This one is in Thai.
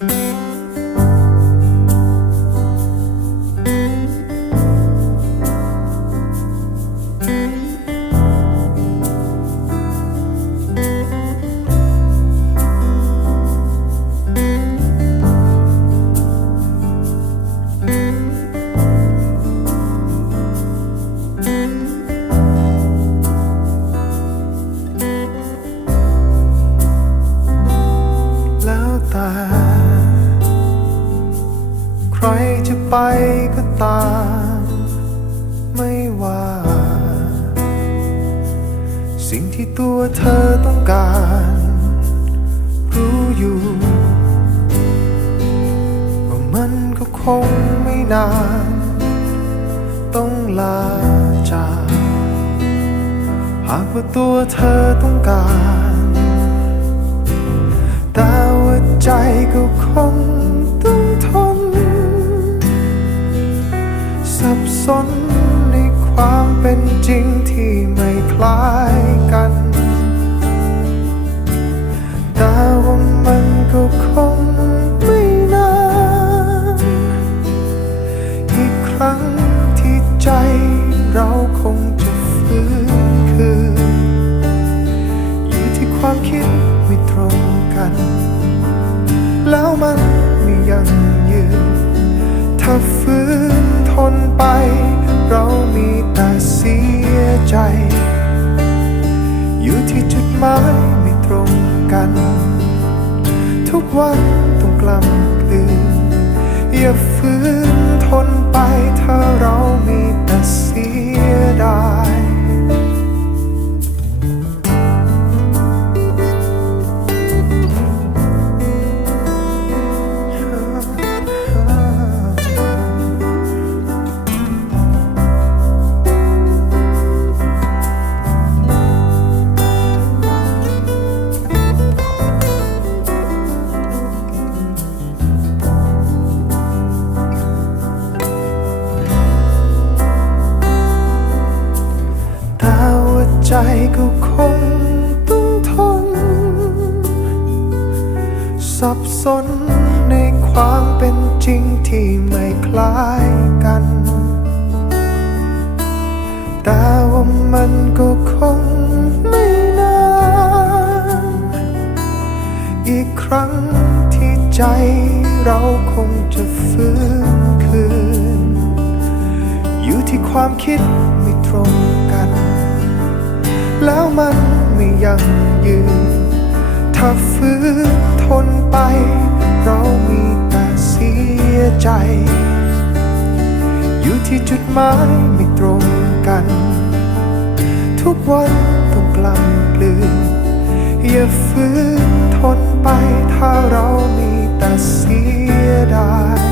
แล้ ตามไม่ว่า สิ่งที่ตัวเธอต้องการ รู้อยู่ว่ามันก็คงไม่นาน ต้องลาจาก หากว่าตัวเธอต้องการ สับสนในความเป็นจริงที่ไม่คล้ายกัน แต่ว่ามันก็คงไม่นานอีกครั้งที่ใจเราคงจะฟื้นคืนอยู่ที่ความคิดไม่ตรงกัน แล้วมันไม่ยังยืนถ้าฟื้น วันต้องกลำกลืนอย่าฝืนทนไปถ้ ใจก็คงต้องทน สับสนในความเป็นจริงที่ไม่คล้ายกัน แต่ว่ามันก็คงไม่นาน อีกครั้งที่ใจเราคงจะฟื้นคืน อยู่ที่ความคิดไม่ตรงกัน แล้วมันไม่ยังยืน ถ้าฟื้นทนไป เรามีแต่เสียใจ อยู่ที่จุดหมายไม่ตรงกัน ทุกวันต้องกลำกลืนอย่าฟื้นทนไปถ้าเรามีแต่เสียดาย